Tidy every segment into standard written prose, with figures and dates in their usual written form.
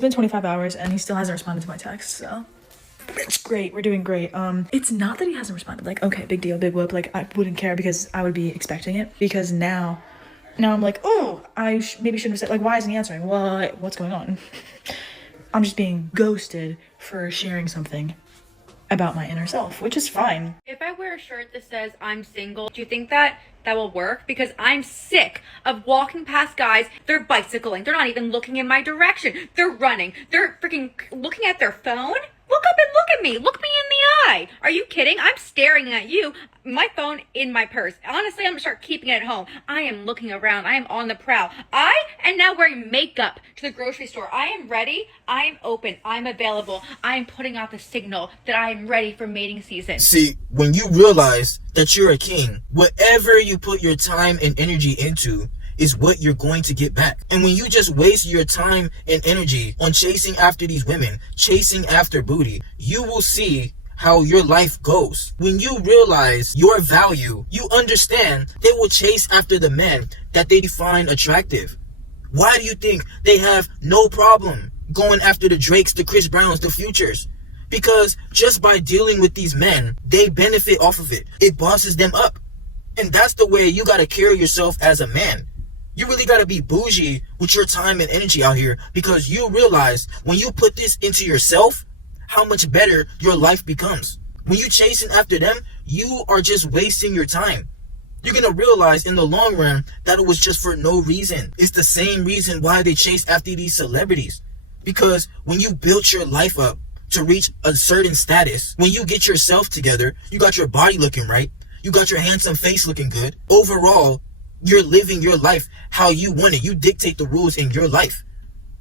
been 25 hours and he still hasn't responded to my text, so it's great. We're doing great. It's not that he hasn't responded. Like, okay, big deal, big whoop. Like, I wouldn't care because I would be expecting it. Because now I'm like, oh, I maybe shouldn't have said, like, why isn't he answering? What's going on? I'm just being ghosted for sharing something about my inner self, which is fine. If I wear a shirt that says I'm single, do you think that will work? Because I'm sick of walking past guys. They're bicycling. They're not even looking in my direction. They're running. They're freaking looking at their phone. Look up and look at me. Look me in the eye. Are you kidding? I'm staring at you. My phone in my purse. Honestly, I'm gonna start keeping it at home. I am looking around. I am on the prowl. I am now wearing makeup to the grocery store. I am ready. I am open. I'm available. I am putting out the signal that I am ready for mating season. See, when you realize that you're a king, whatever you put your time and energy into is what you're going to get back. And when you just waste your time and energy on chasing after these women, chasing after booty, you will see how your life goes. When you realize your value, you understand they will chase after the men that they find attractive. Why do you think they have no problem going after the Drakes, the Chris Browns, the Futures? Because just by dealing with these men, they benefit off of it. It bosses them up. And that's the way you gotta carry yourself as a man. You really gotta be bougie with your time and energy out here, because you realize when you put this into yourself, how much better your life becomes. When you chasing after them, you are just wasting your time. You're gonna realize in the long run that it was just for no reason. It's the same reason why they chase after these celebrities. Because when you built your life up to reach a certain status, when you get yourself together, you got your body looking right, you got your handsome face looking good, overall, you're living your life how you want it. You dictate the rules in your life.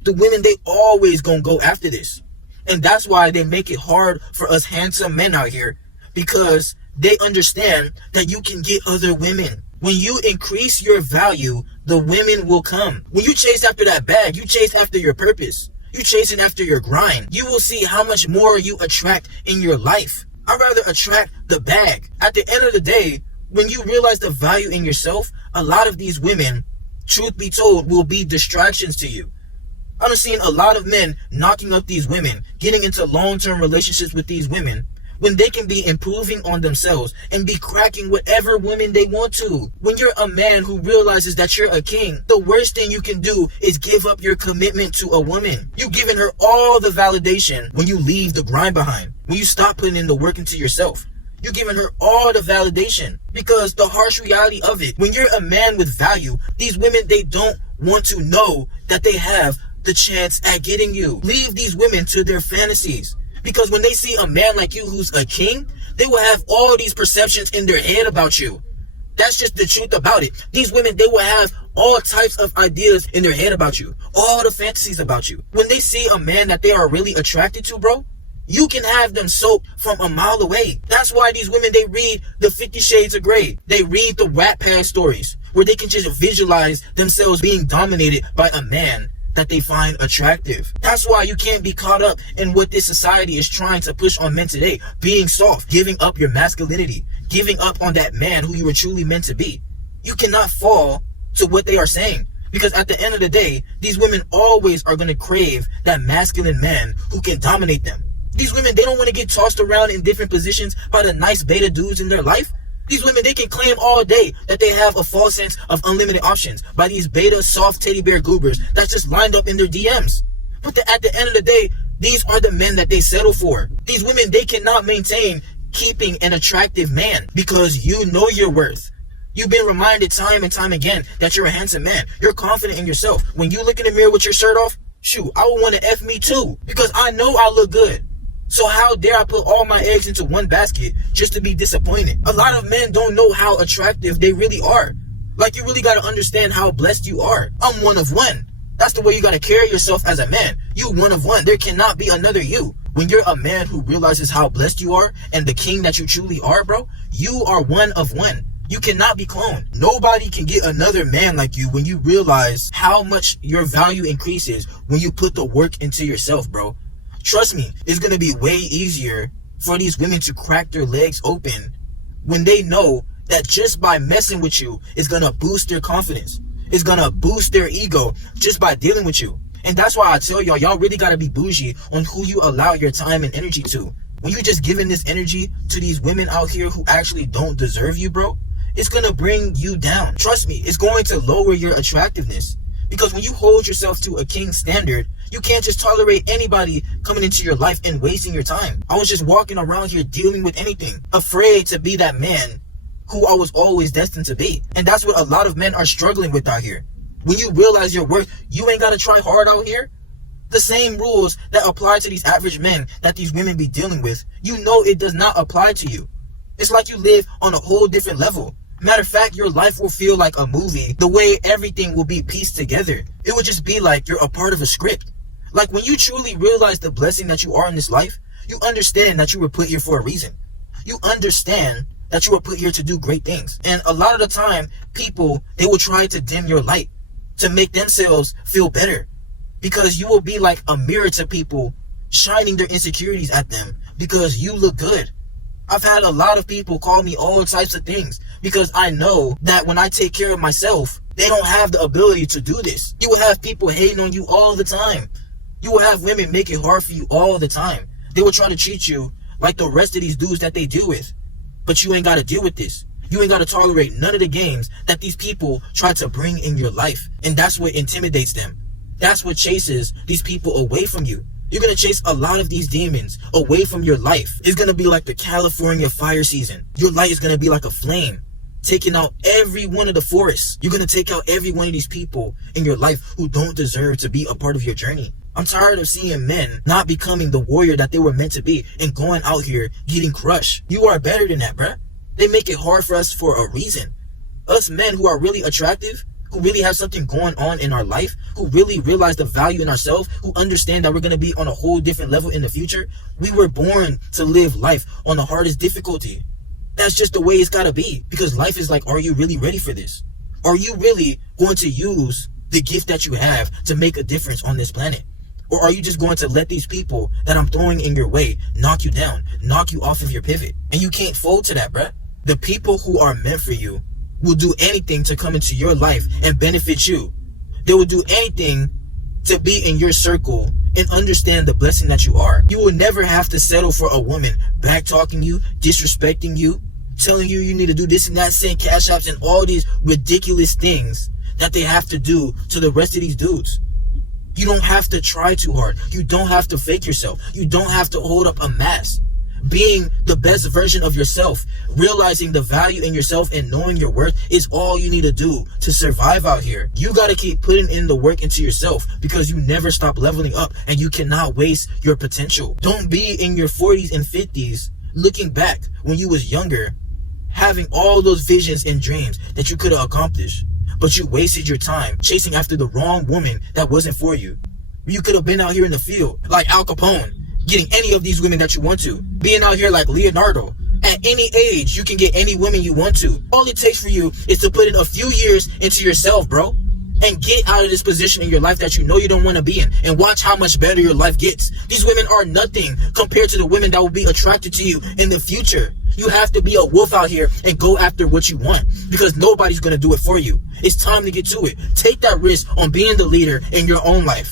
The women, they always gonna go after this. And that's why they make it hard for us handsome men out here, because they understand that you can get other women. When you increase your value, the women will come. When you chase after that bag, you chase after your purpose. You chasing after your grind. You will see how much more you attract in your life. I'd rather attract the bag. At the end of the day, when you realize the value in yourself, a lot of these women, truth be told, will be distractions to you. I'm seeing a lot of men knocking up these women, getting into long-term relationships with these women, when they can be improving on themselves and be cracking whatever women they want to. When you're a man who realizes that you're a king, the worst thing you can do is give up your commitment to a woman. You're giving her all the validation when you leave the grind behind, when you stop putting in the work into yourself. You're giving her all the validation, because the harsh reality of it, when you're a man with value, these women, they don't want to know that they have the chance at getting you. Leave these women to their fantasies, because when they see a man like you who's a king, they will have all these perceptions in their head about you. That's just the truth about it. These women, they will have all types of ideas in their head about you, all the fantasies about you. When they see a man that they are really attracted to, bro, you can have them soaked from a mile away. That's why these women, they read the 50 Shades of Grey. They read the Wattpad stories, where they can just visualize themselves being dominated by a man that they find attractive. That's why you can't be caught up in what this society is trying to push on men today. Being soft, giving up your masculinity, giving up on that man who you were truly meant to be. You cannot fall to what they are saying, because at the end of the day, these women always are going to crave that masculine man who can dominate them. These women, they don't want to get tossed around in different positions by the nice beta dudes in their life. These women, they can claim all day that they have a false sense of unlimited options by these beta soft teddy bear goobers that's just lined up in their DMs. But at the end of the day, these are the men that they settle for. These women, they cannot maintain keeping an attractive man, because you know your worth. You've been reminded time and time again that you're a handsome man. You're confident in yourself. When you look in the mirror with your shirt off, shoot, I would want to F me too, because I know I look good. So how dare I put all my eggs into one basket just to be disappointed? A lot of men don't know how attractive they really are. Like, you really got to understand how blessed you are. I'm one of one. That's the way you got to carry yourself as a man. You one of one. There cannot be another you. When you're a man who realizes how blessed you are and the king that you truly are, bro, you are one of one. You cannot be cloned. Nobody can get another man like you when you realize how much your value increases when you put the work into yourself, bro. Trust me, it's going to be way easier for these women to crack their legs open when they know that just by messing with you is going to boost their confidence. It's going to boost their ego just by dealing with you. And that's why I tell y'all really gotta be bougie on who you allow your time and energy to. When you just giving this energy to these women out here who actually don't deserve you, bro, it's gonna bring you down. Trust me, it's going to lower your attractiveness. Because when you hold yourself to a king standard, you can't just tolerate anybody coming into your life and wasting your time. I was just walking around here dealing with anything, afraid to be that man who I was always destined to be. And that's what a lot of men are struggling with out here. When you realize your worth, you ain't gotta try hard out here. The same rules that apply to these average men that these women be dealing with, you know it does not apply to you. It's like you live on a whole different level. Matter of fact, your life will feel like a movie. The way everything will be pieced together. It will just be like you're a part of a script. Like when you truly realize the blessing that you are in this life, you understand that you were put here for a reason. You understand that you were put here to do great things. And a lot of the time, people, they will try to dim your light to make themselves feel better. Because you will be like a mirror to people, shining their insecurities at them because you look good. I've had a lot of people call me all types of things because I know that when I take care of myself, they don't have the ability to do this. You will have people hating on you all the time. You will have women make it hard for you all the time. They will try to treat you like the rest of these dudes that they deal with. But you ain't got to deal with this. You ain't got to tolerate none of the games that these people try to bring in your life. And that's what intimidates them. That's what chases these people away from you. You're going to chase a lot of these demons away from your life. It's going to be like the California fire season. Your light is going to be like a flame, taking out every one of the forests. You're going to take out every one of these people in your life who don't deserve to be a part of your journey. I'm tired of seeing men not becoming the warrior that they were meant to be and going out here getting crushed. You are better than that, bruh. They make it hard for us for a reason. Us men who are really attractive, who really have something going on in our life, who really realize the value in ourselves, who understand that we're going to be on a whole different level in the future. We were born to live life on the hardest difficulty. That's just the way it's got to be. Because life is like, are you really ready for this? Are you really going to use the gift that you have to make a difference on this planet? Or are you just going to let these people that I'm throwing in your way knock you down, knock you off of your pivot? And you can't fold to that, bruh. The people who are meant for you will do anything to come into your life and benefit you. They will do anything to be in your circle and understand the blessing that you are. You will never have to settle for a woman back talking you, disrespecting you, telling you you need to do this and that, saying cash apps and all these ridiculous things that they have to do to the rest of these dudes. You don't have to try too hard. You don't have to fake yourself. You don't have to hold up a mask. Being the best version of yourself, realizing the value in yourself and knowing your worth is all you need to do to survive out here. You got to keep putting in the work into yourself because you never stop leveling up and you cannot waste your potential. Don't be in your 40s and 50s looking back when you was younger, having all those visions and dreams that you could have accomplished, but you wasted your time chasing after the wrong woman that wasn't for you. You could have been out here in the field like Al Capone, getting any of these women that you want to. Being out here like Leonardo. At any age, you can get any women you want to. All it takes for you is to put in a few years into yourself, bro. And get out of this position in your life that you know you don't want to be in. And watch how much better your life gets. These women are nothing compared to the women that will be attracted to you in the future. You have to be a wolf out here and go after what you want. Because nobody's going to do it for you. It's time to get to it. Take that risk on being the leader in your own life.